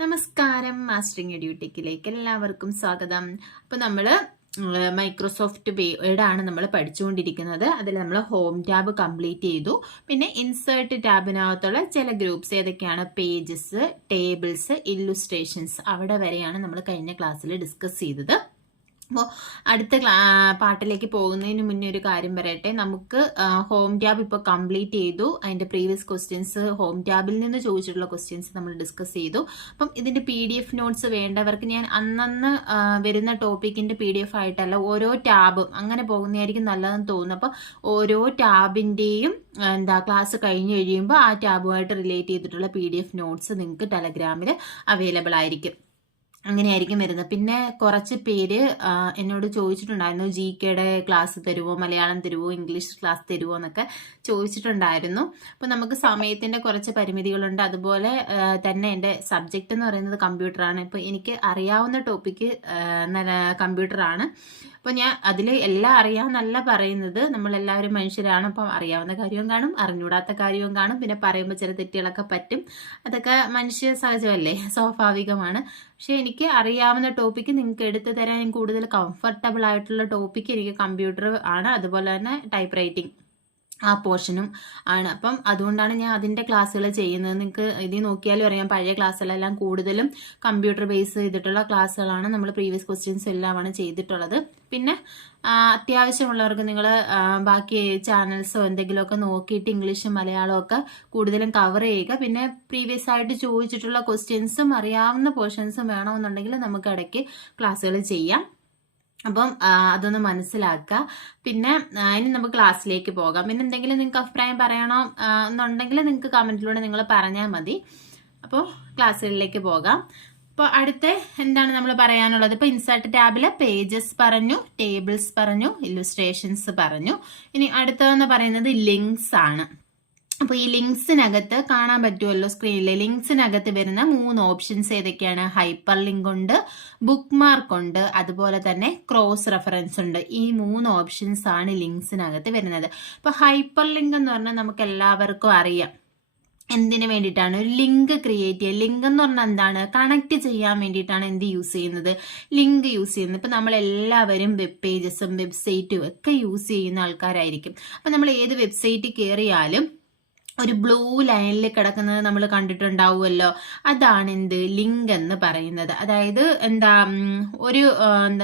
നമസ്കാരം, മാസ്റ്ററിംഗ് എഡ്യൂടെക്കിലേക്ക് എല്ലാവർക്കും സ്വാഗതം. അപ്പോൾ നമ്മൾ മൈക്രോസോഫ്റ്റ് വേർഡാണ് നമ്മൾ പഠിച്ചുകൊണ്ടിരിക്കുന്നത്. അതിൽ നമ്മൾ ഹോം ടാബ് കംപ്ലീറ്റ് ചെയ്തു. പിന്നെ ഇൻസേർട്ട് ടാബിനകത്തുള്ള ചില ഗ്രൂപ്പ്സ് ഏതൊക്കെയാണ്, പേജസ്, ടേബിൾസ്, ഇല്ലുസ്ട്രേഷൻസ്, അവിടെ വരെയാണ് നമ്മൾ കഴിഞ്ഞ ക്ലാസ്സിൽ ഡിസ്കസ് ചെയ്തത്. അപ്പോൾ അടുത്ത പാട്ടിലേക്ക് പോകുന്നതിന് മുന്നേ ഒരു കാര്യം പറയട്ടെ. നമുക്ക് ഹോം ടാബ് ഇപ്പോൾ കംപ്ലീറ്റ് ചെയ്തു. അതിൻ്റെ പ്രീവിയസ് ക്വസ്റ്റ്യൻസ്, ഹോം ടാബിൽ നിന്ന് ചോദിച്ചിട്ടുള്ള ക്വസ്റ്റ്യൻസ് നമ്മൾ ഡിസ്കസ് ചെയ്തു. അപ്പം ഇതിൻ്റെ PDF നോട്ട്സ് വേണ്ടവർക്ക് ഞാൻ അന്നന്ന് വരുന്ന ടോപ്പിക്കിൻ്റെ PDF ആയിട്ടല്ല, ഓരോ ടാബും അങ്ങനെ പോകുന്നതായിരിക്കും നല്ലതെന്ന് തോന്നുന്നു. അപ്പോൾ ഓരോ ടാബിൻ്റെയും ക്ലാസ് കഴിഞ്ഞ് കഴിയുമ്പോൾ ആ ടാബുമായിട്ട് റിലേറ്റ് ചെയ്തിട്ടുള്ള PDF നോട്ട്സ് നിങ്ങൾക്ക് ടെലഗ്രാമിൽ അവൈലബിൾ ആയിരിക്കും. അങ്ങനെയായിരിക്കും വരുന്നത്. പിന്നെ കുറച്ച് പേര് എന്നോട് ചോദിച്ചിട്ടുണ്ടായിരുന്നു, GKയുടെ ക്ലാസ് തരുമോ, മലയാളം തരുമോ, ഇംഗ്ലീഷ് ക്ലാസ് തരുമോ എന്നൊക്കെ ചോദിച്ചിട്ടുണ്ടായിരുന്നു. അപ്പോൾ നമുക്ക് സമയത്തിൻ്റെ കുറച്ച് പരിമിതികളുണ്ട്. അതുപോലെ തന്നെ എൻ്റെ സബ്ജക്റ്റ് എന്ന് പറയുന്നത് കമ്പ്യൂട്ടറാണ്. ഇപ്പോൾ എനിക്ക് അറിയാവുന്ന ടോപ്പിക്ക് കമ്പ്യൂട്ടറാണ്. അപ്പോൾ ഞാൻ അതിൽ എല്ലാം അറിയാമെന്നല്ല പറയുന്നത്, നമ്മളെല്ലാവരും മനുഷ്യരാണ്. അപ്പം അറിയാവുന്ന കാര്യവും കാണും, അറിഞ്ഞൂടാത്ത കാര്യവും കാണും. പിന്നെ പറയുമ്പോൾ ചില തെറ്റുകളൊക്കെ പറ്റും. അതൊക്കെ മനുഷ്യ സഹജമല്ലേ, സ്വാഭാവികമാണ്. പക്ഷെ എനിക്ക് അറിയാവുന്ന ടോപ്പിക്ക് നിങ്ങൾക്ക് എടുത്തു തരാൻ കൂടുതൽ കംഫർട്ടബിൾ ആയിട്ടുള്ള ടോപ്പിക്ക് എനിക്ക് കമ്പ്യൂട്ടർ ആണ്. അതുപോലെ തന്നെ ടൈപ്പ് റൈറ്റിംഗ് ആ പോർഷനും ആണ്. അപ്പം അതുകൊണ്ടാണ് ഞാൻ അതിൻ്റെ ക്ലാസ്സുകൾ ചെയ്യുന്നത്. നിങ്ങൾക്ക് ഇതിൽ നോക്കിയാലും അറിയാം, പഴയ ക്ലാസ്സുകളെല്ലാം കൂടുതലും കമ്പ്യൂട്ടർ ബേസ് ചെയ്തിട്ടുള്ള ക്ലാസ്സുകളാണ്. നമ്മൾ പ്രീവിയസ് ക്വസ്റ്റ്യൻസ് എല്ലാമാണ് ചെയ്തിട്ടുള്ളത്. പിന്നെ അത്യാവശ്യമുള്ളവർക്ക് നിങ്ങൾ ബാക്കി ചാനൽസോ എന്തെങ്കിലുമൊക്കെ നോക്കിയിട്ട് ഇംഗ്ലീഷും മലയാളവും ഒക്കെ കൂടുതലും കവർ ചെയ്യുക. പിന്നെ പ്രീവിയസ് ആയിട്ട് ചോദിച്ചിട്ടുള്ള ക്വസ്റ്റ്യൻസും അറിയാവുന്ന പോർഷൻസും വേണമെന്നുണ്ടെങ്കിൽ നമുക്ക് ഇടയ്ക്ക് ക്ലാസ്സുകൾ ചെയ്യാം. അപ്പം അതൊന്ന് മനസ്സിലാക്കുക. പിന്നെ ഇനി നമുക്ക് ക്ലാസ്സിലേക്ക് പോകാം. പിന്നെ എന്തെങ്കിലും നിങ്ങൾക്ക് അഭിപ്രായം പറയണോ എന്നുണ്ടെങ്കിൽ നിങ്ങൾക്ക് കമൻറ്റിലൂടെ നിങ്ങൾ പറഞ്ഞാൽ മതി. അപ്പോൾ ക്ലാസ്സുകളിലേക്ക് പോകാം. അപ്പോൾ അടുത്ത എന്താണ് നമ്മൾ പറയാനുള്ളത്? ഇപ്പോൾ ഇൻസേർട്ട് ടാബിൽ പേജസ് പറഞ്ഞു, ടേബിൾസ് പറഞ്ഞു, ഇല്ലുസ്ട്രേഷൻസ് പറഞ്ഞു. ഇനി അടുത്തതെന്ന് പറയുന്നത് ലിങ്ക്സ് ആണ്. അപ്പോൾ ഈ ലിങ്ക്സിനകത്ത് കാണാൻ പറ്റുമല്ലോ സ്ക്രീനിൽ, ലിങ്ക്സിനകത്ത് വരുന്ന 3 ഓപ്ഷൻസ് ഏതൊക്കെയാണ്? ഹൈപ്പർ ലിങ്ക് ഉണ്ട്, ബുക്ക് മാർക്ക് ഉണ്ട്, അതുപോലെ തന്നെ ക്രോസ് റെഫറൻസ് ഉണ്ട്. ഈ 3 ഓപ്ഷൻസ് ആണ് ലിങ്ക്സിനകത്ത് വരുന്നത്. ഇപ്പോൾ ഹൈപ്പർ ലിങ്ക് എന്ന് പറഞ്ഞാൽ നമുക്ക് എല്ലാവർക്കും അറിയാം എന്തിനു വേണ്ടിയിട്ടാണ്, ഒരു ലിങ്ക് ക്രിയേറ്റ് ചെയ്യുക. ലിങ്ക് എന്ന് പറഞ്ഞാൽ എന്താണ്? കണക്ട് ചെയ്യാൻ വേണ്ടിയിട്ടാണ് എന്ത് യൂസ് ചെയ്യുന്നത്, ലിങ്ക് യൂസ് ചെയ്യുന്നത്. ഇപ്പം നമ്മളെല്ലാവരും വെബ് പേജസും വെബ്സൈറ്റും ഒക്കെ യൂസ് ചെയ്യുന്ന ആൾക്കാരായിരിക്കും. അപ്പം നമ്മൾ ഏത് വെബ്സൈറ്റ് കയറിയാലും ഒരു ബ്ലൂ ലൈനിൽ കിടക്കുന്നത് നമ്മൾ കണ്ടിട്ടുണ്ടാവുമല്ലോ. അതാണ് എന്ത്, ലിങ്ക് എന്ന് പറയുന്നത്. അതായത്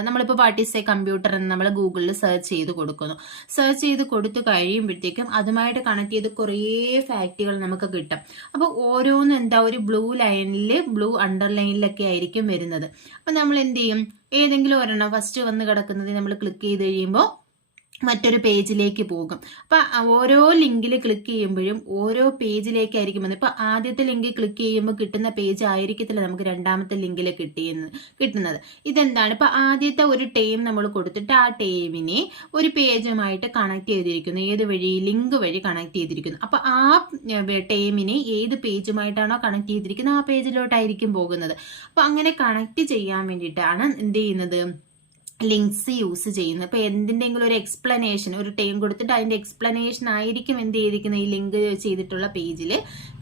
നമ്മളിപ്പോൾ വാട്ട് ഈസ് എ കമ്പ്യൂട്ടർ എന്ന് നമ്മൾ ഗൂഗിളിൽ സെർച്ച് ചെയ്ത് കൊടുക്കുന്നു. സെർച്ച് ചെയ്ത് കൊടുത്തു കഴിയുമ്പോഴത്തേക്കും അതുമായിട്ട് കണക്ട് ചെയ്ത് കുറേ ഫാക്റ്റുകൾ നമുക്ക് കിട്ടും. അപ്പോൾ ഓരോന്നും ഒരു ബ്ലൂ ലൈനിൽ, ബ്ലൂ അണ്ടർലൈനിലൊക്കെ ആയിരിക്കും വരുന്നത്. അപ്പം നമ്മൾ എന്ത് ചെയ്യും, ഏതെങ്കിലും ഒരെണ്ണം ഫസ്റ്റ് വന്ന് കിടക്കുന്നത് നമ്മൾ ക്ലിക്ക് ചെയ്ത് കഴിയുമ്പോൾ മറ്റൊരു പേജിലേക്ക് പോകും. അപ്പം ഓരോ ലിങ്കിൽ ക്ലിക്ക് ചെയ്യുമ്പോഴും ഓരോ പേജിലേക്കായിരിക്കും വന്നത്. ഇപ്പം ആദ്യത്തെ ലിങ്ക് ക്ലിക്ക് ചെയ്യുമ്പോൾ കിട്ടുന്ന പേജ് ആയിരിക്കത്തില്ല നമുക്ക് രണ്ടാമത്തെ ലിങ്കിൽ കിട്ടുന്നത്. ഇതെന്താണ്, ഇപ്പം ആദ്യത്തെ ഒരു ടൈം നമ്മൾ കൊടുത്തിട്ട് ആ ടൈമിനെ ഒരു പേജുമായിട്ട് കണക്ട് ചെയ്തിരിക്കുന്നു. ഏത് വഴി? ലിങ്ക് വഴി കണക്ട് ചെയ്തിരിക്കുന്നു. അപ്പം ആ ടൈമിനെ ഏത് പേജുമായിട്ടാണോ കണക്ട് ചെയ്തിരിക്കുന്നത് ആ പേജിലോട്ടായിരിക്കും പോകുന്നത്. അപ്പം അങ്ങനെ കണക്ട് ചെയ്യാൻ വേണ്ടിയിട്ടാണ് എന്ത് ചെയ്യുന്നത്, ലിങ്ക്സ് യൂസ് ചെയ്യുന്നത്. ഇപ്പൊ എന്തിൻ്റെങ്കിലും ഒരു എക്സ്പ്ലനേഷൻ, ഒരു ടൈം കൊടുത്തിട്ട് അതിന്റെ എക്സ്പ്ലനേഷൻ ആയിരിക്കും എന്ത് ചെയ്തിരിക്കുന്നത്, ഈ ലിങ്ക് ചെയ്തിട്ടുള്ള പേജിൽ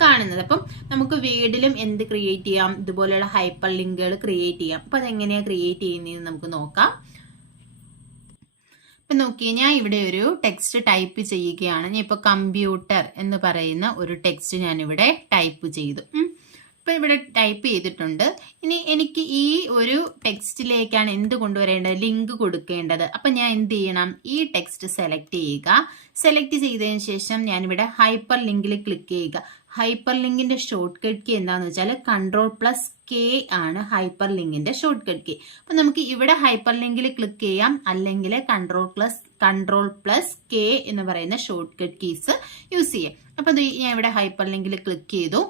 കാണുന്നത്. അപ്പം നമുക്ക് വേർഡിലും എന്ത് ക്രിയേറ്റ് ചെയ്യാം, ഇതുപോലെയുള്ള ഹൈപ്പർ ലിങ്കുകൾ ക്രിയേറ്റ് ചെയ്യാം. അപ്പൊ അതെങ്ങനെയാ ക്രിയേറ്റ് ചെയ്യുന്നതെന്ന് നമുക്ക് നോക്കാം. ഇപ്പൊ നോക്കിയാൽ ഞാൻ ഇവിടെ ഒരു ടെക്സ്റ്റ് ടൈപ്പ് ചെയ്യുകയാണ്. ഞാൻ ഇപ്പൊ കമ്പ്യൂട്ടർ എന്ന് പറയുന്ന ഒരു ടെക്സ്റ്റ് ഞാൻ ഇവിടെ ടൈപ്പ് ചെയ്തു. ഇപ്പം ഇവിടെ ടൈപ്പ് ചെയ്തിട്ടുണ്ട്. ഇനി എനിക്ക് ഈ ഒരു ടെക്സ്റ്റിലേക്കാണ് എന്ത് കൊണ്ടുവരേണ്ടത്, ലിങ്ക് കൊടുക്കേണ്ടത്. അപ്പം ഞാൻ എന്ത് ചെയ്യണം, ഈ ടെക്സ്റ്റ് സെലക്ട് ചെയ്യുക. സെലക്ട് ചെയ്തതിന് ശേഷം ഞാനിവിടെ ഹൈപ്പർ ലിങ്കിൽ ക്ലിക്ക് ചെയ്യുക. ഹൈപ്പർ ലിങ്കിന്റെ ഷോർട്ട് കട്ട് കീ എന്താണെന്ന് വെച്ചാൽ Ctrl+K ആണ് ഹൈപ്പർ ലിങ്കിന്റെ ഷോർട്ട് കട്ട് കീ. അപ്പം നമുക്ക് ഇവിടെ ഹൈപ്പർ ലിങ്കിൽ ക്ലിക്ക് ചെയ്യാം, അല്ലെങ്കിൽ Ctrl+K എന്ന് പറയുന്ന ഷോർട്ട് കട്ട് കീസ് യൂസ് ചെയ്യാം. അപ്പം ഞാൻ ഇവിടെ ഹൈപ്പർ ലിങ്കിൽ ക്ലിക്ക് ചെയ്തു.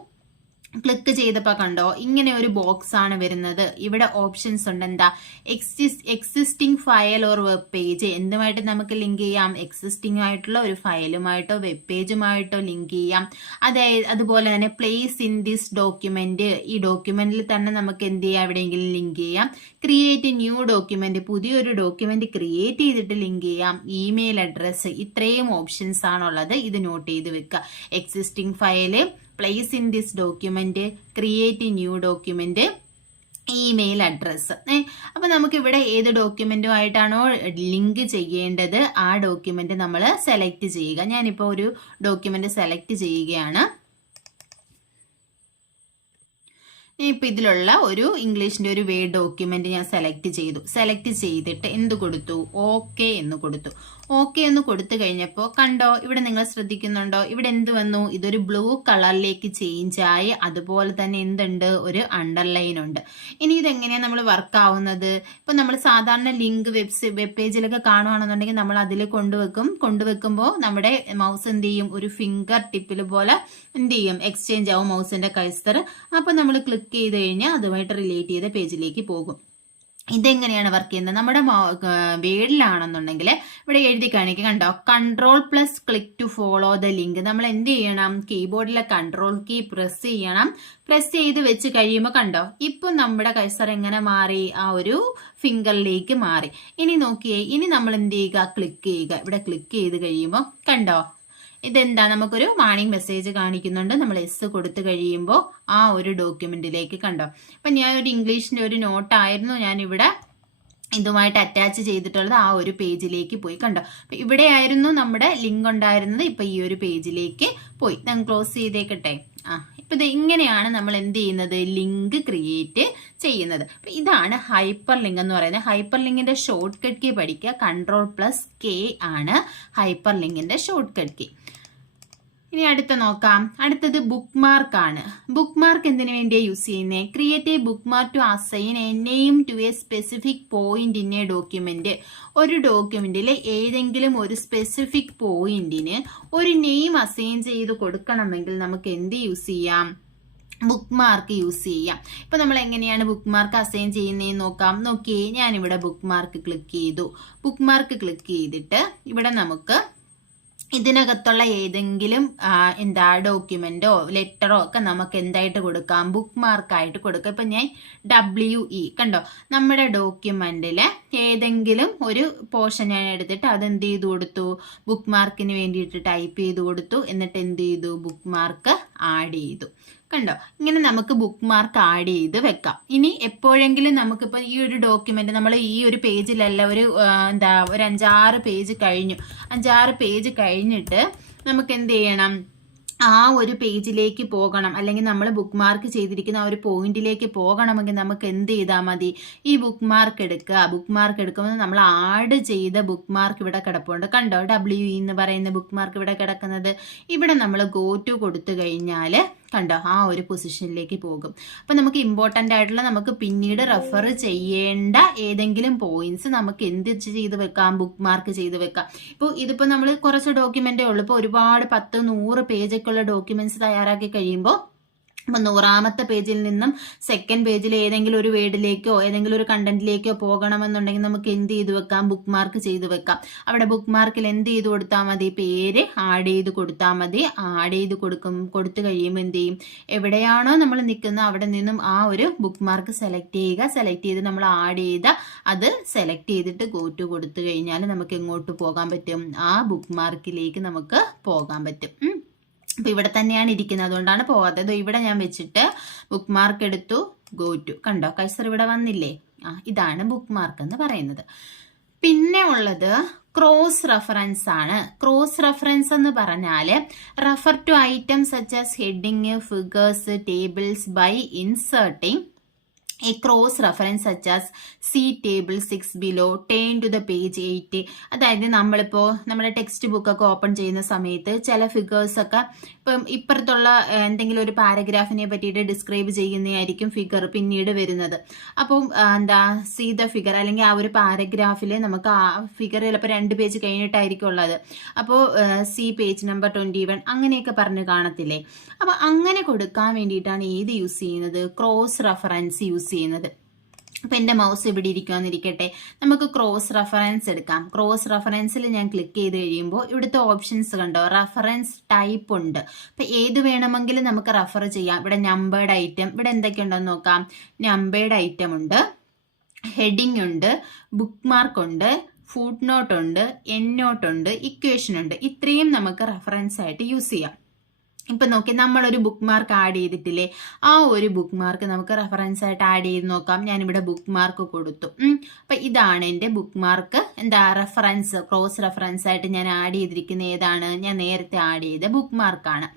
ക്ലിക്ക് ചെയ്തപ്പോൾ കണ്ടോ, ഇങ്ങനെ ഒരു ബോക്സ് ആണ് വരുന്നത്. ഇവിടെ ഓപ്ഷൻസ് ഉണ്ട്. Existing file or web page, എന്തുമായിട്ട് നമുക്ക് ലിങ്ക് ചെയ്യാം, എക്സിസ്റ്റിംഗ് ആയിട്ടുള്ള ഒരു ഫയലുമായിട്ടോ വെബ് പേജുമായിട്ടോ ലിങ്ക് ചെയ്യാം. അതുപോലെ തന്നെ പ്ലേസ് ഇൻ ദിസ് ഡോക്യുമെന്റ്, ഈ ഡോക്യുമെന്റിൽ തന്നെ നമുക്ക് എന്ത് ചെയ്യാം, എവിടെയെങ്കിലും ലിങ്ക് ചെയ്യാം. ക്രിയേറ്റ് ന്യൂ ഡോക്യുമെന്റ്, പുതിയൊരു ഡോക്യുമെന്റ് ക്രിയേറ്റ് ചെയ്തിട്ട് ലിങ്ക് ചെയ്യാം. ഇമെയിൽ അഡ്രസ്സ്, ഇത്രയും ഓപ്ഷൻസ് ആണുള്ളത്. ഇത് നോട്ട് ചെയ്ത് വെക്കുക. Existing file, place in this document, create new document, email address. അപ്പൊ നമുക്ക് ഇവിടെ ഏത് ഡോക്യുമെന്റുമായിട്ടാണോ ലിങ്ക് ചെയ്യേണ്ടത് ആ ഡോക്യുമെന്റ് നമ്മൾ സെലക്ട് ചെയ്യുക. ഞാനിപ്പോൾ ഒരു ഡോക്യുമെന്റ് സെലക്ട് ചെയ്യുകയാണ്. ഇപ്പം ഇതിലുള്ള ഒരു ഇംഗ്ലീഷിന്റെ ഒരു വേർഡ് ഡോക്യുമെന്റ് ഞാൻ സെലക്ട് ചെയ്തു. സെലക്ട് ചെയ്തിട്ട് എന്ത് കൊടുത്തു? ഓക്കെ എന്ന് കൊടുത്തു. ഓക്കെ എന്ന് കൊടുത്തു കഴിഞ്ഞപ്പോൾ കണ്ടോ, ഇവിടെ നിങ്ങൾ ശ്രദ്ധിക്കുന്നുണ്ടോ, ഇവിടെ എന്ത് വന്നു? ഇതൊരു ബ്ലൂ കളറിലേക്ക് ചേഞ്ച് ആയി. അതുപോലെ തന്നെ എന്തുണ്ട്? ഒരു അണ്ടർലൈൻ ഉണ്ട്. ഇനി ഇതെങ്ങനെയാണ് നമ്മൾ വർക്ക് ആവുന്നത്? ഇപ്പൊ നമ്മൾ സാധാരണ ലിങ്ക് വെബ് പേജിലൊക്കെ കാണുകയാണെന്നുണ്ടെങ്കിൽ നമ്മൾ അതിൽ കൊണ്ടുവെക്കുമ്പോൾ നമ്മുടെ മൗസ് എന്ത് ചെയ്യും? ഒരു ഫിംഗർ ടിപ്പിൽ പോലെ എന്ത് ചെയ്യും? എക്സ്ചേഞ്ച് ആവും മൗസിന്റെ കഴ്സർ. അപ്പൊ നമ്മൾ ക്ലിക്ക് ചെയ്ത് കഴിഞ്ഞാൽ അതുമായിട്ട് റിലേറ്റ് ചെയ്ത പേജിലേക്ക് പോകും. ഇതെങ്ങനെയാണ് വർക്ക് ചെയ്യുന്നത്? നമ്മുടെ വേഡിലാണെന്നുണ്ടെങ്കിൽ ഇവിടെ എഴുതി കാണിക്കുക, കണ്ടോ, Ctrl+ click to follow the link. നമ്മൾ എന്ത് ചെയ്യണം? കീബോർഡിലെ കൺട്രോൾ കീ പ്രസ് ചെയ്യണം. പ്രസ് ചെയ്ത് വെച്ച് കഴിയുമ്പോൾ കണ്ടോ, ഇപ്പൊ നമ്മുടെ കഴ്സർ എങ്ങനെ മാറി? ആ ഒരു ഫിംഗറിലേക്ക് മാറി. ഇനി നോക്കിയേ, ഇനി നമ്മൾ എന്ത് ചെയ്യുക? ക്ലിക്ക് ചെയ്യുക. ഇവിടെ ക്ലിക്ക് ചെയ്ത് കഴിയുമ്പോൾ കണ്ടോ, ഇതെന്താ? നമുക്കൊരു വാണിംഗ് മെസ്സേജ് കാണിക്കുന്നുണ്ട്. നമ്മൾ എസ് കൊടുത്തു കഴിയുമ്പോൾ ആ ഒരു ഡോക്യുമെന്റിലേക്ക് കണ്ടോ. അപ്പൊ ഞാൻ ഒരു ഇംഗ്ലീഷിന്റെ ഒരു നോട്ടായിരുന്നു ഞാൻ ഇവിടെ ഇതുമായിട്ട് അറ്റാച്ച് ചെയ്തിട്ടുള്ളത്. ആ ഒരു പേജിലേക്ക് പോയി. കണ്ടോ, അപ്പൊ ഇവിടെ ആയിരുന്നു നമ്മുടെ ലിങ്ക് ഉണ്ടായിരുന്നത്. ഇപ്പൊ ഈ ഒരു പേജിലേക്ക് പോയി. ഞാൻ ക്ലോസ് ചെയ്തേക്കട്ടെ. ഇപ്പൊ ഇത് ഇങ്ങനെയാണ് നമ്മൾ എന്ത് ചെയ്യുന്നത്? ലിങ്ക് ക്രിയേറ്റ് ചെയ്യുന്നത്. ഇതാണ് ഹൈപ്പർ ലിങ്ക് എന്ന് പറയുന്നത്. ഹൈപ്പർ ലിങ്കിന്റെ ഷോർട്ട് കട്ട് കീ പഠിക്കുക. Ctrl+K ആണ് ഹൈപ്പർ ലിങ്കിന്റെ ഷോർട്ട് കട്ട് കീ. ഇനി അടുത്ത നോക്കാം. അടുത്തത് ബുക്ക് മാർക്ക് ആണ്. ബുക്ക് മാർക്ക് എന്തിനു വേണ്ടിയാണ് യൂസ് ചെയ്യുന്നത്? Create a bookmark to assign a name to a specific point in a document. ഒരു ഡോക്യുമെന്റിലെ ഏതെങ്കിലും ഒരു സ്പെസിഫിക് പോയിന്റിന് ഒരു നെയിം അസൈൻ ചെയ്ത് കൊടുക്കണമെങ്കിൽ നമുക്ക് എന്ത് യൂസ് ചെയ്യാം? ബുക്ക് മാർക്ക് യൂസ് ചെയ്യാം. ഇപ്പൊ നമ്മൾ എങ്ങനെയാണ് ബുക്ക് മാർക്ക് അസൈൻ ചെയ്യുന്നതെന്ന് നോക്കാം. നോക്കിയേ, ഞാനിവിടെ ബുക്ക് മാർക്ക് ക്ലിക്ക് ചെയ്തു. ബുക്ക് മാർക്ക് ക്ലിക്ക് ചെയ്തിട്ട് ഇവിടെ നമുക്ക് ഇതിനകത്തുള്ള ഏതെങ്കിലും ഡോക്യുമെന്റോ ലെറ്ററോ ഒക്കെ നമുക്ക് എന്തായിട്ട് കൊടുക്കാം? ബുക്ക് മാർക്കായിട്ട് കൊടുക്കാം. ഇപ്പൊ ഞാൻ WE കണ്ടോ, നമ്മുടെ ഡോക്യുമെന്റിലെ ഏതെങ്കിലും ഒരു പോർഷൻ ഞാൻ എടുത്തിട്ട് അതെന്ത് ചെയ്ത് കൊടുത്തു? ബുക്ക് മാർക്കിന് വേണ്ടിയിട്ട് ടൈപ്പ് ചെയ്ത് കൊടുത്തു. എന്നിട്ട് എന്ത് ചെയ്തു? ബുക്ക് മാർക്ക് ആഡ് ചെയ്തു. കണ്ടോ, ഇങ്ങനെ നമുക്ക് ബുക്ക് മാർക്ക് ആഡ് ചെയ്ത് വെക്കാം. ഇനി എപ്പോഴെങ്കിലും നമുക്കിപ്പോ ഈ ഒരു ഡോക്യുമെന്റ് നമ്മൾ ഈ ഒരു പേജിലല്ല, ഒരു 5-6 പേജ് കഴിഞ്ഞു. 5-6 പേജ് കഴിഞ്ഞിട്ട് നമുക്ക് എന്ത് ചെയ്യണം? ആ ഒരു പേജിലേക്ക് പോകണം, അല്ലെങ്കിൽ നമ്മൾ ബുക്ക് മാർക്ക് ചെയ്തിരിക്കുന്ന ആ ഒരു പോയിന്റിലേക്ക് പോകണമെങ്കിൽ നമുക്ക് എന്ത് ചെയ്താൽ മതി? ഈ ബുക്ക് മാർക്ക് എടുക്കുക. ബുക്ക് മാർക്ക് എടുക്കുമ്പോൾ നമ്മൾ ആഡ് ചെയ്ത ബുക്ക് മാർക്ക് ഇവിടെ കിടപ്പുണ്ട്. കണ്ടോ, WE എന്ന് പറയുന്ന ബുക്ക് മാർക്ക് ഇവിടെ കിടക്കുന്നത്. ഇവിടെ നമ്മൾ ഗോ ടു കൊടുത്തു കഴിഞ്ഞാൽ കണ്ടോ ആ ഒരു പൊസിഷനിലേക്ക് പോകും. അപ്പൊ നമുക്ക് ഇമ്പോർട്ടന്റ് ആയിട്ടുള്ള, നമുക്ക് പിന്നീട് റെഫർ ചെയ്യേണ്ട ഏതെങ്കിലും പോയിന്റ്സ് നമുക്ക് എന്ത് ചെയ്ത് വെക്കാം? ബുക്ക് മാർക്ക് ചെയ്ത് വെക്കാം. ഇപ്പോൾ ഇതിപ്പോ നമ്മൾ കുറച്ച് ഡോക്യുമെന്റേ ഉള്ളൂ. ഇപ്പോൾ ഒരുപാട് 10-100 പേജൊക്കെ ഉള്ള ഡോക്യുമെന്റ്സ് തയ്യാറാക്കി കഴിയുമ്പോൾ അപ്പൊ 100ാമത്തെ പേജിൽ നിന്നും സെക്കൻഡ് പേജിൽ ഏതെങ്കിലും ഒരു വേർഡിലേക്കോ ഏതെങ്കിലും ഒരു കണ്ടന്റിലേക്കോ പോകണമെന്നുണ്ടെങ്കിൽ നമുക്ക് എന്ത് ചെയ്ത് വെക്കാം? ബുക്ക് മാർക്ക് ചെയ്ത് വെക്കാം. അവിടെ ബുക്ക് മാർക്കിൽ എന്ത് ചെയ്ത് കൊടുത്താൽ മതി? പേര് ആഡ് ചെയ്ത് കൊടുത്താൽ മതി. ആഡ് ചെയ്ത് കൊടുത്തു കഴിയുമ്പോൾ എന്ത് ചെയ്യും? എവിടെയാണോ നമ്മൾ നിൽക്കുന്നത് അവിടെ നിന്നും ആ ഒരു ബുക്ക് മാർക്ക് സെലക്ട് ചെയ്യുക. സെലക്ട് ചെയ്ത് നമ്മൾ ആഡ് ചെയ്ത അത് സെലക്ട് ചെയ്തിട്ട് ഗോ ടു കൊടുത്തു കഴിഞ്ഞാൽ നമുക്ക് എങ്ങോട്ട് പോകാൻ പറ്റും? ആ ബുക്ക് മാർക്കിലേക്ക് നമുക്ക് പോകാൻ പറ്റും. അപ്പൊ ഇവിടെ തന്നെയാണ് ഇരിക്കുന്നത്, അതുകൊണ്ടാണ് പോകാത്തത്. ഇവിടെ ഞാൻ വെച്ചിട്ട് ബുക്ക് മാർക്ക് എടുത്തു, ഗോ ടു. കണ്ടോ, കഴ്സർ ഇവിടെ വന്നില്ലേ? ഇതാണ് ബുക്ക് മാർക്ക് എന്ന് പറയുന്നത്. പിന്നെ ഉള്ളത് ക്രോസ് റെഫറൻസ് ആണ്. ക്രോസ് റെഫറൻസ് എന്ന് പറഞ്ഞാല് refer to items such as heading, figures, tables by inserting a cross reference such as see table 6 below, turn to the page 8. അതായത് നമ്മളിപ്പോൾ നമ്മുടെ ടെക്സ്റ്റ് ബുക്ക് ഒക്കെ ഓപ്പൺ ചെയ്യുന്ന സമയത്ത് ചില ഫിഗേഴ്സ് ഒക്കെ ഇപ്പം ഇപ്പുറത്തുള്ള എന്തെങ്കിലും ഒരു പാരഗ്രാഫിനെ പറ്റിയിട്ട് ഡിസ്ക്രൈബ് ചെയ്യുന്നതായിരിക്കും ഫിഗർ പിന്നീട് വരുന്നത്. അപ്പം സീ ദ ഫിഗർ, അല്ലെങ്കിൽ ആ ഒരു പാരഗ്രാഫിൽ നമുക്ക് ആ ഫിഗർ ചിലപ്പോൾ 2 പേജ് കഴിഞ്ഞിട്ടായിരിക്കും ഉള്ളത്. അപ്പോൾ സി പേജ് നമ്പർ 21 അങ്ങനെയൊക്കെ പറഞ്ഞ് കാണത്തില്ലേ? അപ്പൊ അങ്ങനെ കൊടുക്കാൻ വേണ്ടിയിട്ടാണ് ഏത് യൂസ് ചെയ്യുന്നത്? ക്രോസ് റെഫറൻസ് യൂസ് ചെയ്യുന്നത്. അപ്പൊ എന്റെ മൗസ് ഇവിടെ ഇരിക്കുവാന്നിരിക്കട്ടെ, നമുക്ക് ക്രോസ് റെഫറൻസ് എടുക്കാം. ക്രോസ് റെഫറൻസിൽ ഞാൻ ക്ലിക്ക് ചെയ്ത് കഴിയുമ്പോൾ ഇവിടുത്തെ ഓപ്ഷൻസ് കണ്ടോ, റെഫറൻസ് ടൈപ്പ് ഉണ്ട്. അപ്പൊ ഏത് വേണമെങ്കിലും നമുക്ക് റെഫർ ചെയ്യാം. ഇവിടെ നമ്പേർഡ് ഐറ്റം, ഇവിടെ എന്തൊക്കെയുണ്ടെന്ന് നോക്കാം. നമ്പേർഡ് ഐറ്റം ഉണ്ട്, ഹെഡിങ് ഉണ്ട്, ബുക്ക് മാർക്ക് ഉണ്ട്, ഫുട് നോട്ട് ഉണ്ട്, എൻ നോട്ട് ഉണ്ട്, ഇക്വേഷൻ ഉണ്ട്. ഇത്രയും നമുക്ക് റെഫറൻസ് ആയിട്ട് യൂസ് ചെയ്യാം. ഇപ്പൊ നോക്കി നമ്മളൊരു ബുക്ക് മാർക്ക് ആഡ് ചെയ്തിട്ടില്ലേ, ആ ഒരു ബുക്ക് മാർക്ക് നമുക്ക് റെഫറൻസ് ആയിട്ട് ആഡ് ചെയ്ത് നോക്കാം. ഞാനിവിടെ ബുക്ക് മാർക്ക് കൊടുത്തു. അപ്പൊ ഇതാണ് എൻ്റെ ബുക്ക് മാർക്ക്. എന്താ റെഫറൻസ്, ക്രോസ് റെഫറൻസ് ആയിട്ട് ഞാൻ ആഡ് ചെയ്തിരിക്കുന്ന ഏതാണ്, ഞാൻ നേരത്തെ ആഡ് ചെയ്ത ബുക്ക് മാർക്കാണ്.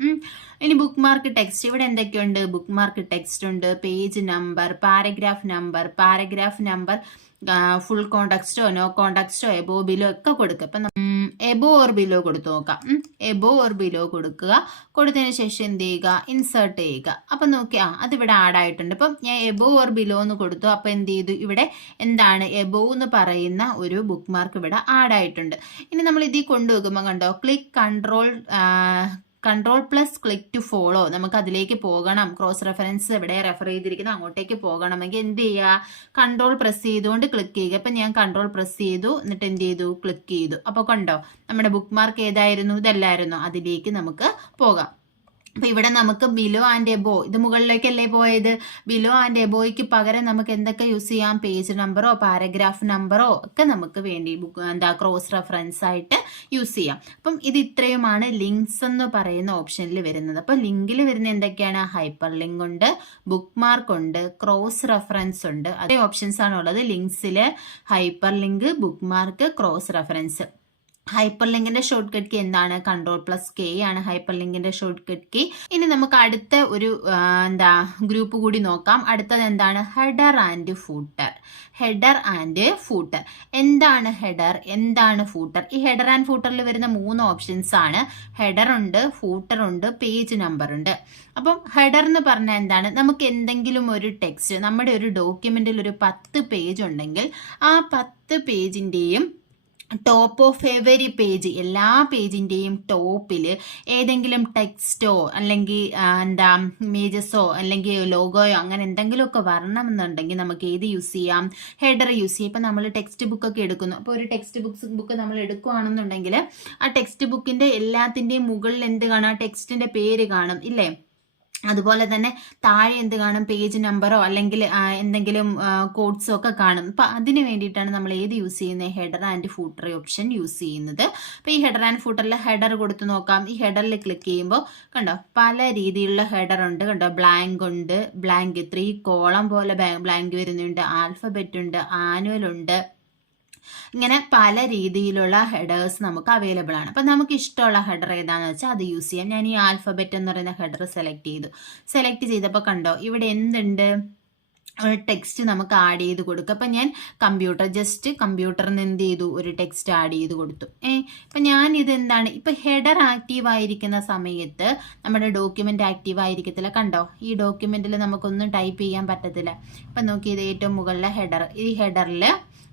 ഇനി ബുക്ക് മാർക്ക് ടെക്സ്റ്റ്, ഇവിടെ എന്തൊക്കെയുണ്ട്, ബുക്ക് മാർക്ക് ടെക്സ്റ്റ് ഉണ്ട്, page number, paragraph number, full കോണ്ടാക്സ്റ്റോ നോ കോണ്ടാക്സ്റ്റോ എബോ ബിലോ ഒക്കെ കൊടുക്കുക. ഇപ്പൊ എബോ ഓർ ബിലോ കൊടുത്തു നോക്കാം. എബോ ഓർ ബിലോ കൊടുക്കുക. കൊടുത്തതിന് ശേഷം എന്ത് ചെയ്യുക, ഇൻസേർട്ട് ചെയ്യുക. അപ്പൊ നോക്കിയാ അതിവിടെ ആഡ് ആയിട്ടുണ്ട്. ഇപ്പം ഞാൻ എബോ ഓർ ബിലോ എന്ന് കൊടുത്തു. അപ്പൊ എന്ത് ചെയ്തു, ഇവിടെ എന്താണ് എബോ എന്ന് പറയുന്ന ഒരു ബുക്ക് മാർക്ക് ഇവിടെ ആഡ് ആയിട്ടുണ്ട്. ഇനി നമ്മൾ ഇതിൽ കൊണ്ടുവെക്കുമ്പോൾ കണ്ടോ, click control plus click to follow, നമുക്ക് അതിലേക്ക് പോകണം. ക്രോസ് റെഫറൻസ് എവിടെ റെഫർ ചെയ്തിരിക്കുന്നത് അങ്ങോട്ടേക്ക് പോകണമെങ്കിൽ എന്ത് ചെയ്യുക, കൺട്രോൾ പ്രസ് ചെയ്തുകൊണ്ട് ക്ലിക്ക് ചെയ്യുക. അപ്പം ഞാൻ കൺട്രോൾ പ്രസ് ചെയ്തു, എന്നിട്ട് എന്ത് ചെയ്തു, ക്ലിക്ക് ചെയ്തു. അപ്പോൾ കണ്ടോ നമ്മുടെ ബുക്ക് മാർക്ക് ഏതായിരുന്നു, ഇതല്ലായിരുന്നു, അതിലേക്ക് നമുക്ക് പോകാം. അപ്പൊ ഇവിടെ നമുക്ക് ബിലോ ആൻഡ് എബോ, ഇത് മുകളിലേക്കല്ലേ പോയത്, ബിലോ ആൻഡ് എബോയ്ക്ക് പകരം നമുക്ക് എന്തൊക്കെ യൂസ് ചെയ്യാം, പേജ് നമ്പറോ പാരഗ്രാഫ് നമ്പറോ ഒക്കെ നമുക്ക് വേണ്ടി ക്രോസ് റെഫറൻസ് ആയിട്ട് യൂസ് ചെയ്യാം. അപ്പം ഇത് ഇത്രയുമാണ് ലിങ്ക്സ് എന്ന് പറയുന്ന ഓപ്ഷനിൽ വരുന്നത്. അപ്പൊ ലിങ്കിൽ വരുന്ന എന്തൊക്കെയാണ്, ഹൈപ്പർ ലിങ്ക് ഉണ്ട്, ബുക്ക് മാർക്ക് ഉണ്ട്, ക്രോസ് റെഫറൻസ് ഉണ്ട്. അതേ ഓപ്ഷൻസ് ആണ് ഉള്ളത് ലിങ്ക്സില്, hyperlink, bookmark, cross reference. ഹൈപ്പർ ലിങ്കിന്റെ ഷോർട്ട് കട്ട് കീ എന്താണ്, കൺട്രോൾ+K ആണ് ഹൈപ്പർ ലിങ്കിന്റെ ഷോർട്ട് കട്ട് കീ. ഇനി നമുക്ക് അടുത്ത ഒരു ഗ്രൂപ്പ് കൂടി നോക്കാം. അടുത്തത് എന്താണ്, ഹെഡർ ആൻഡ് ഫൂട്ടർ. എന്താണ് ഹെഡർ, എന്താണ് ഫൂട്ടർ? ഈ ഹെഡർ ആൻഡ് ഫൂട്ടറിൽ വരുന്ന 3 ഓപ്ഷൻസ് ആണ്. ഹെഡർ ഉണ്ട്, ഫൂട്ടർ ഉണ്ട്, പേജ് നമ്പർ ഉണ്ട്. അപ്പം ഹെഡർ എന്ന് പറഞ്ഞാൽ എന്താണ്, നമുക്ക് എന്തെങ്കിലും ഒരു ടെക്സ്റ്റ്, നമ്മുടെ ഒരു ഡോക്യുമെന്റിൽ ഒരു 10 പേജ് ഉണ്ടെങ്കിൽ ആ 10 പേജിന്റെയും ടോപ്പ് ഓഫ് എവരി പേജ്, എല്ലാ പേജിന്റെയും ടോപ്പിൽ ഏതെങ്കിലും ടെക്സ്റ്റോ അല്ലെങ്കിൽ ഇമേജസോ അല്ലെങ്കിൽ ലോഗോയോ അങ്ങനെ എന്തെങ്കിലുമൊക്കെ വരണമെന്നുണ്ടെങ്കിൽ നമുക്ക് ഏത് യൂസ് ചെയ്യാം, ഹെഡർ യൂസ് ചെയ്യാം. ഇപ്പം നമ്മൾ ടെക്സ്റ്റ് ബുക്കൊക്കെ എടുക്കുന്നു. അപ്പോൾ ഒരു ടെക്സ്റ്റ് ബുക്ക് നമ്മൾ എടുക്കുകയാണെന്നുണ്ടെങ്കിൽ ആ ടെക്സ്റ്റ് ബുക്കിന്റെ എല്ലാത്തിന്റെയും മുകളിൽ എന്ത് കാണാം, ടെക്സ്റ്റിന്റെ പേര് കാണും ഇല്ലേ. അതുപോലെ തന്നെ താഴെ എന്ത് കാണും, പേജ് നമ്പറോ അല്ലെങ്കിൽ എന്തെങ്കിലും കോഡ്സോ ഒക്കെ കാണും. അപ്പൊ അതിന് വേണ്ടിയിട്ടാണ് നമ്മൾ ഏത് യൂസ് ചെയ്യുന്നത്, header and footer option use ചെയ്യുന്നത്. അപ്പൊ ഈ ഹെഡർ ആൻഡ് ഫൂട്ടറിൽ ഹെഡർ കൊടുത്തു നോക്കാം. ഈ ഹെഡറിൽ ക്ലിക്ക് ചെയ്യുമ്പോൾ കണ്ടോ പല രീതിയിലുള്ള ഹെഡർ ഉണ്ട്. കണ്ടോ ബ്ലാങ്ക് ഉണ്ട്, ബ്ലാങ്ക് 3 കോളം പോലെ ബ്ലാങ്ക് വരുന്നുണ്ട്, ആൽഫബറ്റ് ഉണ്ട്, ആനുവൽ ഉണ്ട്. ഇങ്ങനെ പല രീതിയിലുള്ള ഹെഡേഴ്സ് നമുക്ക് അവൈലബിൾ ആണ്. അപ്പം നമുക്ക് ഇഷ്ടമുള്ള ഹെഡർ ഏതാണെന്ന് വെച്ചാൽ അത് യൂസ് ചെയ്യാം. ഞാൻ ഈ ആൽഫബറ്റ് എന്ന് പറയുന്ന ഹെഡർ സെലക്ട് ചെയ്തപ്പോൾ കണ്ടോ ഇവിടെ എന്തുണ്ട്, ഒരു ടെക്സ്റ്റ് നമുക്ക് ആഡ് ചെയ്ത് കൊടുക്കുക. അപ്പം ഞാൻ കമ്പ്യൂട്ടറിൽ നിന്ന് എന്ത് ചെയ്തു, ഒരു ടെക്സ്റ്റ് ആഡ് ചെയ്ത് കൊടുത്തു. ഇപ്പം ഞാൻ ഇത് എന്താണ്, ഇപ്പം ഹെഡർ ആക്റ്റീവ് ആയിരിക്കുന്ന സമയത്ത് നമ്മുടെ ഡോക്യുമെന്റ് ആക്റ്റീവ് ആയിരിക്കത്തില്ല. കണ്ടോ ഈ ഡോക്യുമെന്റിൽ നമുക്കൊന്നും ടൈപ്പ് ചെയ്യാൻ പറ്റത്തില്ല. ഇപ്പം നോക്കി, ഇത് ഏറ്റവും മുകളിലെ ഹെഡർ, ഈ ഹെഡറിൽ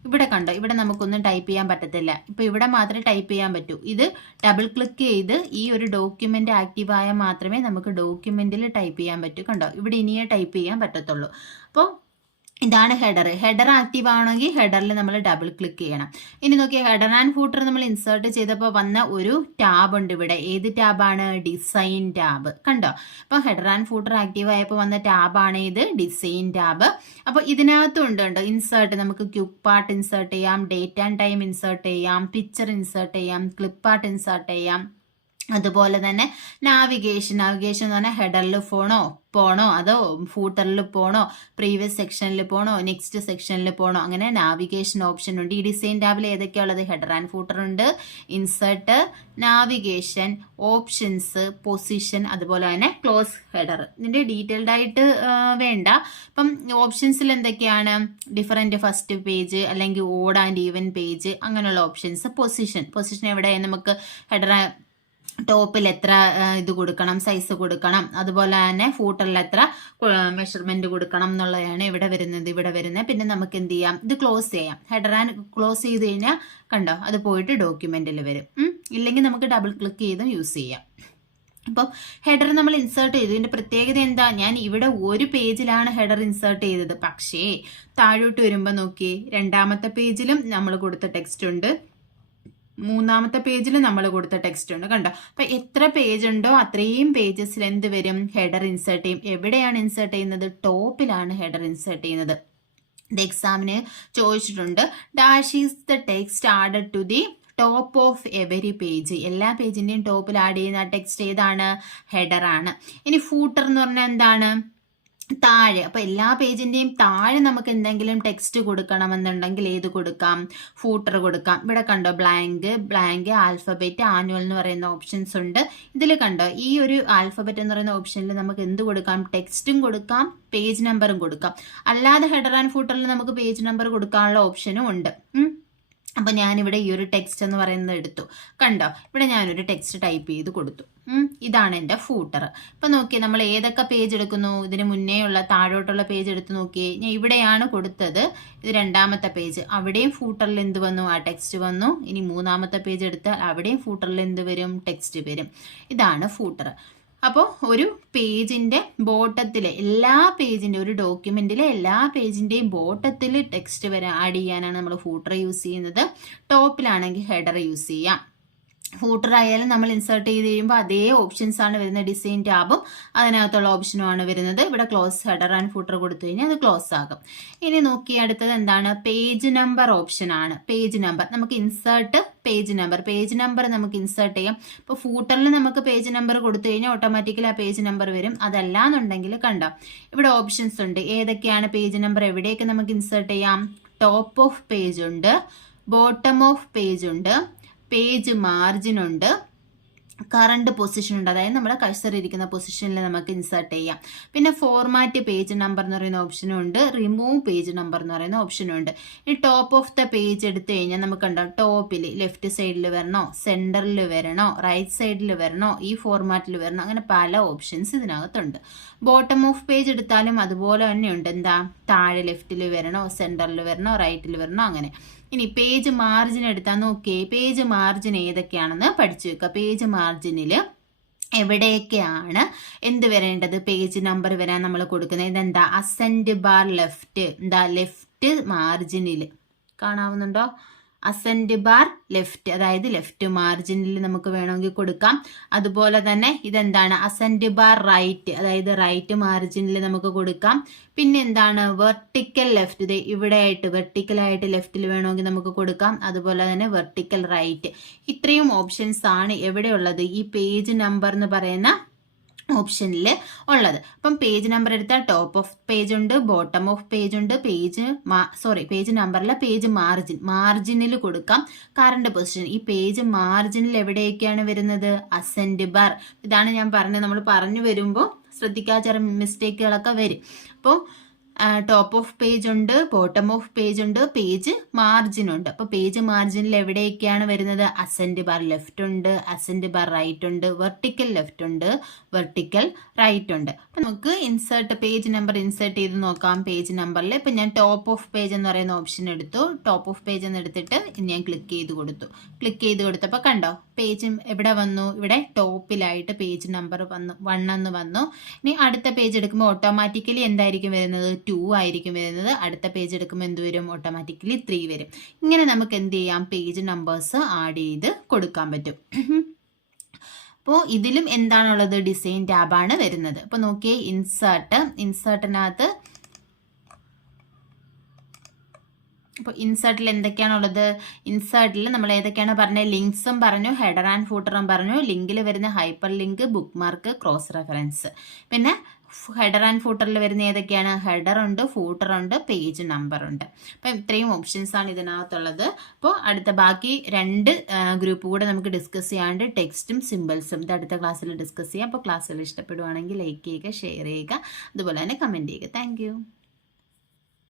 ഇവിടെ കണ്ടോ, ഇവിടെ നമുക്കൊന്നും ടൈപ്പ് ചെയ്യാൻ പറ്റത്തില്ല. ഇപ്പൊ ഇവിടെ മാത്രമേ ടൈപ്പ് ചെയ്യാൻ പറ്റൂ. ഇത് ഡബിൾ ക്ലിക്ക് ചെയ്ത് ഈ ഒരു ഡോക്യുമെന്റ് ആക്റ്റീവ് ആയാൽ മാത്രമേ നമുക്ക് ഡോക്യുമെന്റിൽ ടൈപ്പ് ചെയ്യാൻ പറ്റൂ. കണ്ടോ ഇവിടെ ഇനിയേ ടൈപ്പ് ചെയ്യാൻ പറ്റത്തുള്ളൂ. അപ്പോൾ ഇതാണ് ഹെഡർ ആക്റ്റീവ് ആണെങ്കിൽ ഹെഡറിൽ നമ്മൾ ഡബിൾ ക്ലിക്ക് ചെയ്യണം. ഇനി നോക്കിയാൽ ഹെഡർ ആൻഡ് ഫൂട്ടർ നമ്മൾ ഇൻസേർട്ട് ചെയ്തപ്പോൾ വന്ന ഒരു ടാബ് ഉണ്ട് ഇവിടെ. ഏത് ടാബാണ്, ഡിസൈൻ ടാബ്. കണ്ടോ അപ്പൊ ഹെഡർ ആൻഡ് ഫൂട്ടർ ആക്റ്റീവ് ആയപ്പോൾ വന്ന ടാബാണ് ഇത്, ഡിസൈൻ ടാബ്. അപ്പൊ ഇതിനകത്തും ഉണ്ട് ഇൻസേർട്ട്, നമുക്ക് ക്വിക്ക് പാർട്ട് ഇൻസേർട്ട് ചെയ്യാം, ഡേറ്റ് ആൻഡ് ടൈം ഇൻസേർട്ട് ചെയ്യാം, പിക്ചർ ഇൻസേർട്ട് ചെയ്യാം, ക്ലിപ്പ് ആർട്ട് ഇൻസേർട്ട് ചെയ്യാം. അതുപോലെ തന്നെ നാവിഗേഷൻ എന്ന് പറഞ്ഞാൽ ഹെഡറിൽ പോണോ അതോ ഫൂട്ടറിൽ പോണോ, പ്രീവിയസ് സെക്ഷനിൽ പോണോ, നെക്സ്റ്റ് സെക്ഷനിൽ പോണോ, അങ്ങനെ നാവിഗേഷൻ ഓപ്ഷൻ ഉണ്ട്. ഈ ഡിസൈൻ ടാബിൽ ഏതൊക്കെയുള്ളത്, ഹെഡർ ആൻഡ് ഫൂട്ടർ ഉണ്ട്, ഇൻസേർട്ട്, നാവിഗേഷൻ, ഓപ്ഷൻസ്, പൊസിഷൻ, അതുപോലെ തന്നെ ക്ലോസ് ഹെഡർ. ഇതിന്റെ ഡീറ്റെയിൽഡ് ആയിട്ട് വേണ്ട. അപ്പം ഓപ്ഷൻസിൽ എന്തൊക്കെയാണ്, ഡിഫറെന്റ് ഫസ്റ്റ് പേജ് അല്ലെങ്കിൽ ഓഡ് ആൻഡ് ഈവൻ പേജ്, അങ്ങനെയുള്ള ഓപ്ഷൻസ്. പൊസിഷൻ എവിടെ, നമുക്ക് ഹെഡർ ടോപ്പിൽ എത്ര ഇത് കൊടുക്കണം, സൈസ് കൊടുക്കണം, അതുപോലെ തന്നെ ഫൂട്ടറിൽ എത്ര മെഷർമെന്റ് കൊടുക്കണം എന്നുള്ളതാണ് ഇവിടെ വരുന്നത്. പിന്നെ നമുക്ക് എന്ത് ചെയ്യാം, ഇത് ക്ലോസ് ചെയ്യാം. ഹെഡർ ആൻഡ് ക്ലോസ് ചെയ്ത് കഴിഞ്ഞാൽ കണ്ടോ അത് പോയിട്ട് ഡോക്യുമെന്റിൽ വരും. ഇല്ലെങ്കിൽ നമുക്ക് ഡബിൾ ക്ലിക്ക് ചെയ്തും യൂസ് ചെയ്യാം. അപ്പം ഹെഡർ നമ്മൾ ഇൻസേർട്ട് ചെയ്തു. ഇതിന്റെ പ്രത്യേകത എന്താ, ഞാൻ ഇവിടെ ഒരു പേജിലാണ് ഹെഡർ ഇൻസേർട്ട് ചെയ്തത്. പക്ഷേ താഴോട്ട് വരുമ്പോൾ നോക്കി, 2ാമത്തെ പേജിലും നമ്മൾ കൊടുത്ത ടെക്സ്റ്റ് ഉണ്ട്, 3ാമത്തെ പേജിൽ നമ്മൾ കൊടുത്ത ടെക്സ്റ്റ് ഉണ്ട്. കണ്ടോ അപ്പൊ എത്ര പേജ് ഉണ്ടോ അത്രയും പേജസിൽ എന്ത് വരും, ഹെഡർ ഇൻസേർട്ട് ചെയ്യും. എവിടെയാണ് ഇൻസേർട്ട് ചെയ്യുന്നത്, ടോപ്പിലാണ് ഹെഡർ ഇൻസേർട്ട് ചെയ്യുന്നത്. ഇത് എക്സാമിന് ചോദിച്ചിട്ടുണ്ട്. Dash is the text added to the top of every page, എല്ലാ പേജിന്റെയും ടോപ്പിൽ ആഡ് ചെയ്യുന്ന ടെക്സ്റ്റ് ഏതാണ്? ഹെഡർ ആണ്. ഇനി ഫൂട്ടർ എന്ന് പറഞ്ഞാൽ എന്താണ്? താഴെ. അപ്പൊ എല്ലാ പേജിന്റെയും താഴെ നമുക്ക് എന്തെങ്കിലും ടെക്സ്റ്റ് കൊടുക്കണമെന്നുണ്ടെങ്കിൽ ഏത് കൊടുക്കാം? ഫൂട്ടർ കൊടുക്കാം. ഇവിടെ കണ്ടോ ബ്ലാങ്ക് ആൽഫബറ്റ് ആനുവൽ എന്ന് പറയുന്ന ഓപ്ഷൻസ് ഉണ്ട്. ഇതിൽ കണ്ടോ ഈ ഒരു ആൽഫബറ്റ് എന്ന് പറയുന്ന ഓപ്ഷനിൽ നമുക്ക് എന്ത് കൊടുക്കാം? ടെക്സ്റ്റും കൊടുക്കാം, പേജ് നമ്പറും കൊടുക്കാം. അല്ലാതെ ഹെഡർ ആൻഡ് ഫൂട്ടറിൽ നമുക്ക് പേജ് നമ്പർ കൊടുക്കാനുള്ള ഓപ്ഷനും ഉണ്ട്. അപ്പൊ ഞാനിവിടെ ഈ ഒരു ടെക്സ്റ്റ് എന്ന് പറയുന്നത് എടുത്തു. കണ്ടോ, ഇവിടെ ഞാനൊരു ടെക്സ്റ്റ് ടൈപ്പ് ചെയ്ത് കൊടുത്തു. ഇതാണ് എൻ്റെ ഫൂട്ടർ. ഇപ്പൊ നോക്കിയേ, നമ്മൾ ഏതൊക്കെ പേജ് എടുക്കുന്നു? ഇതിന് മുന്നേ ഉള്ള താഴോട്ടുള്ള പേജ് എടുത്ത് നോക്കിയേ. ഞാൻ ഇവിടെയാണ് കൊടുത്തത്, ഇത് രണ്ടാമത്തെ പേജ്. അവിടെയും ഫൂട്ടറിൽ എന്ത് വന്നു? ആ ടെക്സ്റ്റ് വന്നു. ഇനി മൂന്നാമത്തെ പേജ് എടുത്താൽ അവിടെയും ഫൂട്ടറിൽ എന്ത് വരും? ടെക്സ്റ്റ് വരും. ഇതാണ് ഫൂട്ടർ. അപ്പോൾ ഒരു പേജിന്റെ ബോട്ടത്തിലെ എല്ലാ പേജിന്റെ, ഒരു ഡോക്യുമെന്റിലെ എല്ലാ പേജിന്റെയും ബോട്ടത്തിൽ ടെക്സ്റ്റ് വരെ ആഡ് ചെയ്യാനാണ് നമ്മൾ ഫൂട്ടർ യൂസ് ചെയ്യുന്നത്. ടോപ്പിലാണെങ്കിൽ ഹെഡർ യൂസ് ചെയ്യാം. ഫൂട്ടർ ആയാലും നമ്മൾ ഇൻസേർട്ട് ചെയ്ത് കഴിയുമ്പോൾ അതേ ഓപ്ഷൻസ് ആണ് വരുന്നത്. ഡിസൈൻ ടാബും അതിനകത്തുള്ള ഓപ്ഷനും ആണ് വരുന്നത്. ഇവിടെ ക്ലോസ് ഹെഡർ ആൻഡ് ഫൂട്ടർ കൊടുത്തു കഴിഞ്ഞാൽ അത് ക്ലോസ് ആകും. ഇനി നോക്കി അടുത്തത് എന്താണ്? പേജ് നമ്പർ ഓപ്ഷൻ ആണ്. പേജ് നമ്പർ നമുക്ക് ഇൻസേർട്ട് പേജ് നമ്പർ നമുക്ക് ഇൻസേർട്ട് ചെയ്യാം. ഇപ്പോൾ ഫൂട്ടറിൽ നമുക്ക് പേജ് നമ്പർ കൊടുത്തു കഴിഞ്ഞാൽ ഓട്ടോമാറ്റിക്കലി ആ പേജ് നമ്പർ വരും. അതല്ലാന്നുണ്ടെങ്കിൽ കണ്ടോ ഇവിടെ ഓപ്ഷൻസ് ഉണ്ട്. ഏതൊക്കെയാണ് പേജ് നമ്പർ? എവിടെയൊക്കെ നമുക്ക് ഇൻസേർട്ട് ചെയ്യാം? ടോപ്പ് ഓഫ് പേജ് ഉണ്ട്, ബോട്ടം ഓഫ് പേജ് ഉണ്ട്, പേജ് മാർജിൻ ഉണ്ട്, കറണ്ട് പൊസിഷൻ ഉണ്ട്. അതായത് നമ്മുടെ കഴ്സർ ഇരിക്കുന്ന പൊസിഷനിൽ നമുക്ക് ഇൻസേർട്ട് ചെയ്യാം. പിന്നെ ഫോർമാറ്റ് പേജ് നമ്പർ എന്ന് പറയുന്ന ഓപ്ഷനും ഉണ്ട്, റിമൂവ് പേജ് നമ്പർ എന്ന് പറയുന്ന ഓപ്ഷനും ഉണ്ട്. ഈ ടോപ്പ് ഓഫ് ദ പേജ് എടുത്തു കഴിഞ്ഞാൽ നമുക്ക് കണ്ടോ ടോപ്പിൽ ലെഫ്റ്റ് സൈഡിൽ വരണോ, സെന്ററിൽ വരണോ, റൈറ്റ് സൈഡിൽ വരണോ, ഈ ഫോർമാറ്റിൽ വരണോ, അങ്ങനെ പല ഓപ്ഷൻസ് ഇതിനകത്തുണ്ട്. ബോട്ടം ഓഫ് പേജ് എടുത്താലും അതുപോലെ തന്നെയുണ്ട്. എന്താ? താഴെ ലെഫ്റ്റിൽ വരണോ, സെന്ററിൽ വരണോ, റൈറ്റിൽ വരണോ, അങ്ങനെ. ഇനി പേജ് മാർജിൻ എടുത്താൽ നോക്കിയേ, പേജ് മാർജിൻ ഏതൊക്കെയാണെന്ന് പഠിച്ചു വെക്കുക. പേജ് മാർജിനിൽ എവിടെയൊക്കെയാണ് എന്ത് വരേണ്ടത്? പേജ് നമ്പർ വരാൻ നമ്മൾ കൊടുക്കുന്നത്. ഇതെന്താ? Ascend bar left. എന്താ? ലെഫ്റ്റ് മാർജിനിൽ കാണാവുന്നുണ്ടോ? അസെൻഡ് ബാർ ലെഫ്റ്റ്, അതായത് ലെഫ്റ്റ് മാർജിനിൽ നമുക്ക് വേണമെങ്കിൽ കൊടുക്കാം. അതുപോലെ തന്നെ ഇതെന്താണ്? അസെൻഡ് ബാർ റൈറ്റ്, അതായത് റൈറ്റ് മാർജിനിൽ നമുക്ക് കൊടുക്കാം. പിന്നെ എന്താണ്? വെർട്ടിക്കൽ ലെഫ്റ്റ്, ഇത് ഇവിടെ ആയിട്ട് വെർട്ടിക്കലായിട്ട് ലെഫ്റ്റിൽ വേണമെങ്കിൽ നമുക്ക് കൊടുക്കാം. അതുപോലെ തന്നെ വെർട്ടിക്കൽ റൈറ്റ്. ഇത്രയും ഓപ്ഷൻസ് ആണ് എവിടെയുള്ളത്? ഈ പേജ് നമ്പർ എന്ന് പറയുന്ന ഓപ്ഷനിൽ ഉള്ളത്. അപ്പം പേജ് നമ്പർ എടുത്താൽ ടോപ്പ് ഓഫ് പേജ് ഉണ്ട്, ബോട്ടം ഓഫ് പേജ് ഉണ്ട്, പേജ് നമ്പറിലെ പേജ് മാർജിനിൽ കൊടുക്കാം. കറണ്ട് പൊസിഷൻ, ഈ പേജ് മാർജിനിൽ എവിടെയൊക്കെയാണ് വരുന്നത്? Ascend bar. ഇതാണ് ഞാൻ പറഞ്ഞത്, നമ്മൾ പറഞ്ഞു വരുമ്പോൾ ശ്രദ്ധിക്കാത്ത ചില മിസ്റ്റേക്കുകളൊക്കെ വരും. അപ്പോൾ ടോപ്പ് ഓഫ് പേജ് ഉണ്ട്, ബോട്ടം ഓഫ് പേജ് ഉണ്ട്, പേജ് മാർജിൻ ഉണ്ട്. അപ്പൊ പേജ് മാർജിനിൽ എവിടെയൊക്കെയാണ് വരുന്നത്? അസെൻഡ് ബാർ ലെഫ്റ്റ് ഉണ്ട്, അസെൻഡ് ബാർ റൈറ്റ് ഉണ്ട്, വെർട്ടിക്കൽ ലെഫ്റ്റ് ഉണ്ട്, വെർട്ടിക്കൽ റൈറ്റ് ഉണ്ട്. അപ്പൊ നമുക്ക് പേജ് നമ്പർ ഇൻസേർട്ട് ചെയ്ത് നോക്കാം. പേജ് നമ്പറിൽ ഇപ്പൊ ഞാൻ ടോപ്പ് ഓഫ് പേജ് എന്ന് പറയുന്ന ഓപ്ഷൻ എടുത്തു. ടോപ്പ് ഓഫ് പേജ് എന്ന് എടുത്തിട്ട് ഞാൻ ക്ലിക്ക് ചെയ്ത് കൊടുത്തു. ക്ലിക്ക് ചെയ്ത് കൊടുത്തപ്പോൾ കണ്ടോ പേജ് എവിടെ വന്നു? ഇവിടെ ടോപ്പിലായിട്ട് പേജ് നമ്പർ 1 എന്ന് വന്നു. ഇനി അടുത്ത പേജ് എടുക്കുമ്പോൾ ഓട്ടോമാറ്റിക്കലി എന്തായിരിക്കും വരുന്നത്? 2 ആയിരിക്കും വരുന്നത്. അടുത്ത പേജ് എടുക്കുമ്പോൾ എന്ത് വരും? ഓട്ടോമാറ്റിക്കലി 3 വരും. ഇങ്ങനെ നമുക്ക് എന്ത് ചെയ്യാം? പേജ് നമ്പേഴ്സ് ആഡ് ചെയ്ത് കൊടുക്കാൻ പറ്റും. അപ്പോൾ ഇതിലും എന്താണുള്ളത്? ഡിസൈൻ ടാബാണ് വരുന്നത്. അപ്പോൾ നോക്കിയേ, ഇൻസേർട്ടിനകത്ത് അപ്പോൾ ഇൻസേർട്ടിൽ എന്തൊക്കെയാണുള്ളത്? ഇൻസേർട്ടിൽ നമ്മൾ ഏതൊക്കെയാണ് പറഞ്ഞത്? ലിങ്ക്സും പറഞ്ഞു, ഹെഡർ ആൻഡ് ഫൂട്ടറും പറഞ്ഞു. ലിങ്കിൽ വരുന്ന hyper link, bookmark, cross reference. പിന്നെ ഹെഡർ ആൻഡ് ഫൂട്ടറിൽ വരുന്ന ഏതൊക്കെയാണ്? ഹെഡർ ഉണ്ട്, ഫൂട്ടർ ഉണ്ട്, പേജ് നമ്പർ ഉണ്ട്. അപ്പം ഇത്രയും ഓപ്ഷൻസ് ആണ് ഇതിനകത്തുള്ളത്. അപ്പോൾ ബാക്കി 2 ഗ്രൂപ്പ് കൂടെ നമുക്ക് ഡിസ്കസ് ചെയ്യാണ്ട്, ടെക്സ്റ്റും സിമ്പിൾസും. ഇത് അടുത്ത ക്ലാസ്സിൽ ഡിസ്കസ് ചെയ്യാം. അപ്പോൾ ക്ലാസ്സുകൾ ഇഷ്ടപ്പെടുവാണെങ്കിൽ ലൈക്ക് ചെയ്യുക, ഷെയർ ചെയ്യുക, അതുപോലെ തന്നെ കമൻറ്റ് ചെയ്യുക. താങ്ക്